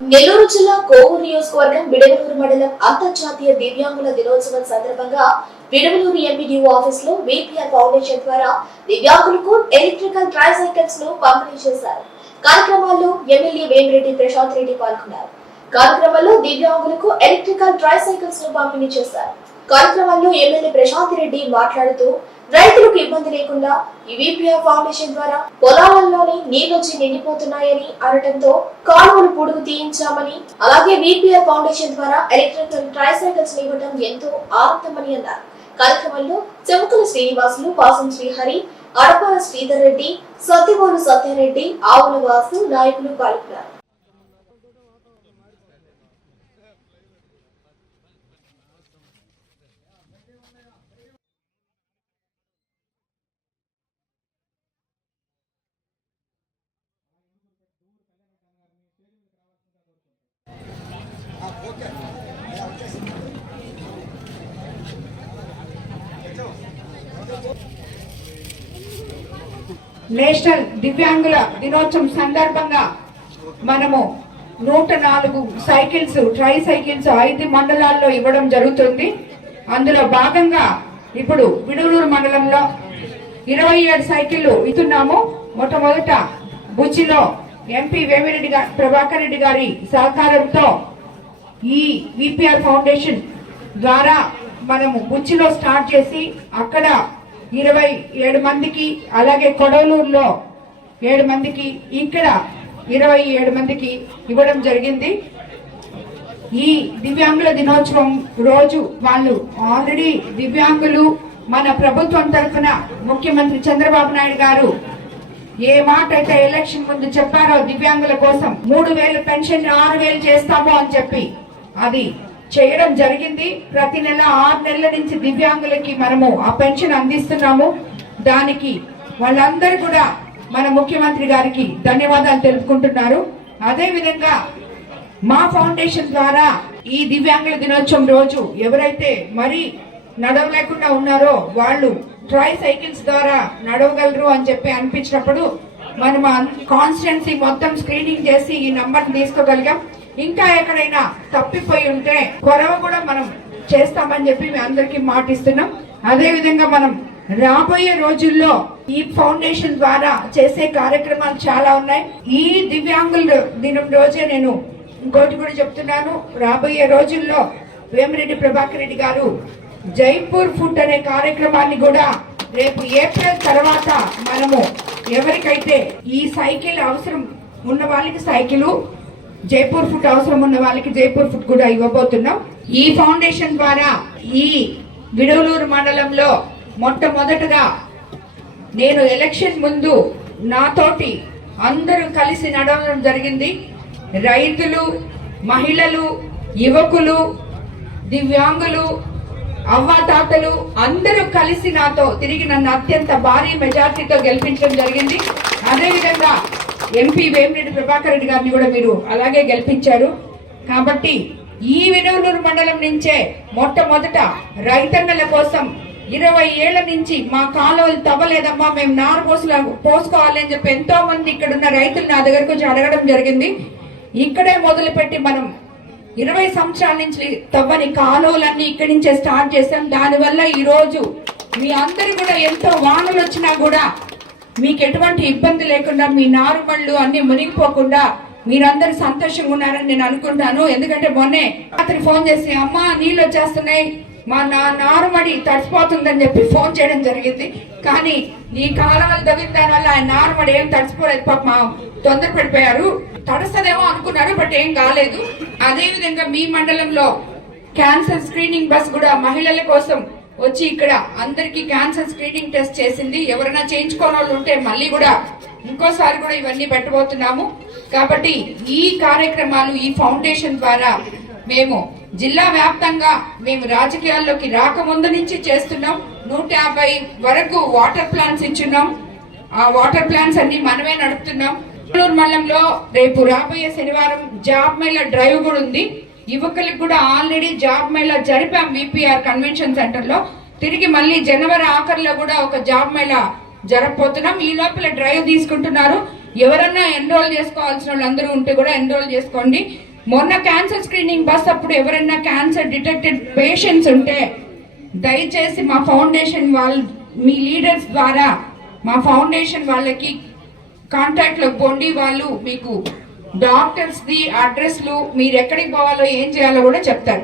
నెల్లూరు జిల్లా కోవూరు నియోజకవర్గం విడవలూరు మండలం అంతర్జాతీయ దివ్యాంగుల దినోత్సవం సందర్భంగా విడవలూరు ఎంపీడీఓ ఆఫీస్ లో వీపీఆర్ ఫౌండేషన్ ద్వారా దివ్యాంగులకు ఎలక్ట్రికల్ ట్రైసైకిల్స్ ను పంపిణీ చేశారు. కార్యక్రమాల్లో ఎమ్మెల్యే వేమిరెడ్డి ప్రశాంత్ రెడ్డి పాల్గొన్నారు. కార్యక్రమంలో దివ్యాంగులకు ఎలక్ట్రికల్ ట్రైసైకిల్స్ ను పంపిణీ చేశారు. కార్యక్రమంలో ఎమ్మెల్యే ప్రశాంత్ రెడ్డి మాట్లాడుతూ రైతులకు ఇబ్బంది లేకుండా ఈ వీపీఆర్ ఫౌండేషన్ ద్వారా పొలాలలోని నీళ్లొచ్చి నిండిపోతున్నాయని అనడంతో కాలువలు పొడుగు తీయించామని, అలాగే వీపీఆర్ ఫౌండేషన్ ద్వారా ఎలక్ట్రికల్ ట్రైసైకిల్స్ ఇవ్వడం ఎంతో ఆనందమని అన్నారు. కార్యక్రమంలో చెముకల శ్రీనివాసులు, పాసం శ్రీహరి, అడపాల శ్రీధర్ రెడ్డి, సత్యమోలు సత్యారెడ్డి, ఆవుల వాసు నాయకులు పాల్గొన్నారు. నేషనల్ దివ్యాంగుల దినోత్సవం సందర్భంగా మనము 104 సైకిల్స్, ట్రై సైకిల్స్ 5 మండలాల్లో ఇవ్వడం జరుగుతుంది. అందులో భాగంగా ఇప్పుడు విడవలూరు మండలంలో 27 సైకిళ్లు ఇస్తున్నాము. మొట్టమొదట బుచ్చిలో ఎంపీ వేమిరెడ్డి ప్రభాకర్ రెడ్డి గారి సహకారంతో ఈ విపిఆర్ ఫౌండేషన్ ద్వారా మనము బుచ్చిలో స్టార్ట్ చేసి అక్కడ 27 మందికి, అలాగే కొడవలూరులో 7 మందికి, ఇక్కడ 27 మందికి ఇవ్వడం జరిగింది. ఈ దివ్యాంగుల దినోత్సవం రోజు వాళ్ళు ఆల్రెడీ దివ్యాంగులు మన ప్రభుత్వం తరఫున ముఖ్యమంత్రి చంద్రబాబు నాయుడు గారు ఏ మాట అయితే ఎలక్షన్ ముందు చెప్పారో దివ్యాంగుల కోసం 3000 పెన్షన్ 6000 చేస్తాము అని చెప్పి అది చేయడం జరిగింది. ప్రతి నెల 6 నెలల నుంచి దివ్యాంగులకి మనము ఆ పెన్షన్ అందిస్తున్నాము. దానికి వాళ్ళందరూ కూడా మన ముఖ్యమంత్రి గారికి ధన్యవాదాలు తెలుపుకుంటున్నారు. అదే విధంగా మా ఫౌండేషన్ ద్వారా ఈ దివ్యాంగుల దినోత్సవం రోజు ఎవరైతే మరీ నడవలేకుండా ఉన్నారో వాళ్ళు ట్రై సైకిల్స్ ద్వారా నడవగలరు అని చెప్పి అనిపించినప్పుడు మనం కాన్స్టిట్యున్సీ మొత్తం స్క్రీనింగ్ చేసి ఈ నంబర్ తీసుకోగలిగాం. ఇంకా ఎక్కడైనా తప్పిపోయి ఉంటే కొరవ కూడా మనం చేస్తామని చెప్పి మీ అందరికీ మాటిస్తున్నాం. అదే విధంగా మనం రాబోయే రోజుల్లో ఈ ఫౌండేషన్ ద్వారా చేసే కార్యక్రమాలు చాలా ఉన్నాయి. ఈ దివ్యాంగుల దినం రోజే నేను ఇంకోటి కూడా చెప్తున్నాను. రాబోయే రోజుల్లో వేమిరెడ్డి ప్రభాకర్ రెడ్డి గారు జైపూర్ ఫుడ్ అనే కార్యక్రమాన్ని కూడా రేపు ఏప్రిల్ తర్వాత మనము ఎవరికైతే ఈ సైకిల్ అవసరం ఉన్న వాళ్ళకి సైకిల్, జైపూర్ ఫుడ్ అవసరం ఉన్న వాళ్ళకి జైపూర్ ఫుడ్ కూడా ఇవ్వబోతున్నాం. ఈ ఫౌండేషన్ ద్వారా ఈ విడవలూరు మండలంలో మొట్టమొదటగా నేను ఎలక్షన్ ముందు నాతోటి అందరూ కలిసి నడవడం జరిగింది. రైతులు, మహిళలు, యువకులు, దివ్యాంగులు, అవ్వాతాతలు అందరూ కలిసి నాతో తిరిగి నన్ను అత్యంత భారీ మెజార్టీతో గెలిపించడం జరిగింది. అదేవిధంగా ఎంపీ వేమిరెడ్డి ప్రభాకర్ రెడ్డి గారిని కూడా మీరు అలాగే గెలిపించారు. కాబట్టి ఈ విడవలూరు మండలం నుంచే మొట్టమొదట రైతన్నల కోసం 20 ఏళ్ల నుంచి మా కాలువలు తవ్వలేదమ్మా, మేము నారు పోసుకోవాలి అని చెప్పి ఎంతో మంది ఇక్కడ ఉన్న రైతులు నా దగ్గరకు వచ్చి అడగడం జరిగింది. ఇక్కడే మొదలుపెట్టి మనం 20 సంవత్సరాల నుంచి తవ్వని కాలువలన్నీ ఇక్కడి నుంచే స్టార్ట్ చేసాం. దానివల్ల ఈ రోజు మీ అందరు కూడా ఎంతో వానలు వచ్చినా కూడా మీకు ఎటువంటి ఇబ్బంది లేకుండా మీ నారుమళ్ళు అన్ని మునిగిపోకుండా మీరందరూ సంతోషంగా ఉన్నారని నేను అనుకుంటాను. ఎందుకంటే మొన్నే రాత్రి ఫోన్ చేసి అమ్మా నీళ్ళు వచ్చేస్తున్నాయి, మా నారుమడి తడిసిపోతుందని చెప్పి ఫోన్ చేయడం జరిగింది. కానీ ఈ కాలువలు తవ్విన దాని వల్ల ఆయన నారుమడి ఏం తడిసిపోలేదు. పాప తొందర పడిపోయారు, తడుస్తుందేమో అనుకున్నారు, బట్ ఏం కాలేదు. అదే విధంగా మీ మండలంలో క్యాన్సర్ స్క్రీనింగ్ బస్ కూడా మహిళల కోసం వచ్చి ఇక్కడ అందరికి క్యాన్సర్ స్క్రీనింగ్ టెస్ట్ చేసింది. ఎవరైనా చేయించుకోని వాళ్ళు ఉంటే మళ్ళీ కూడా ఇంకోసారి కూడా ఇవన్నీ పెట్టబోతున్నాము. కాబట్టి ఈ కార్యక్రమాలు ఈ ఫౌండేషన్ ద్వారా మేము జిల్లా వ్యాప్తంగా మేము రాజకీయాల్లోకి రాకముందు నుంచి చేస్తున్నాం. 150 వరకు వాటర్ ప్లాంట్స్ ఇచ్చున్నాం. ఆ వాటర్ ప్లాంట్స్ అన్ని మనమే నడుపుతున్నాం. మండలంలో రేపు రాబోయే శనివారం జాబ్ మేళా డ్రైవ్ కూడా ఉంది. యువకులకు కూడా ఆల్రెడీ జాబ్ మేళా జరిపాం విపిఆర్ కన్వెన్షన్ సెంటర్ లో. తిరిగి మళ్ళీ జనవరి ఆఖరిలో కూడా ఒక జాబ్ మేళా జరగబోతున్నాం. ఈ లోపల డ్రైవ్ తీసుకుంటున్నారు. ఎవరన్నా ఎన్రోల్ చేసుకోవాల్సిన వాళ్ళందరూ ఉంటే కూడా ఎన్రోల్ చేసుకోండి. మొన్న క్యాన్సర్ స్క్రీనింగ్ బస్ అప్పుడు ఎవరైనా క్యాన్సర్ డిటెక్టెడ్ పేషెంట్స్ ఉంటే దయచేసి మా ఫౌండేషన్ వాళ్ళు మీ లీడర్స్ ద్వారా మా ఫౌండేషన్ వాళ్ళకి కాంటాక్ట్ లో పొండి వాళ్ళు మీకు డాక్టర్స్ ది అడ్రస్లు మీరు ఎక్కడికి పోవాలో ఏం చేయాలో కూడా చెప్తారు.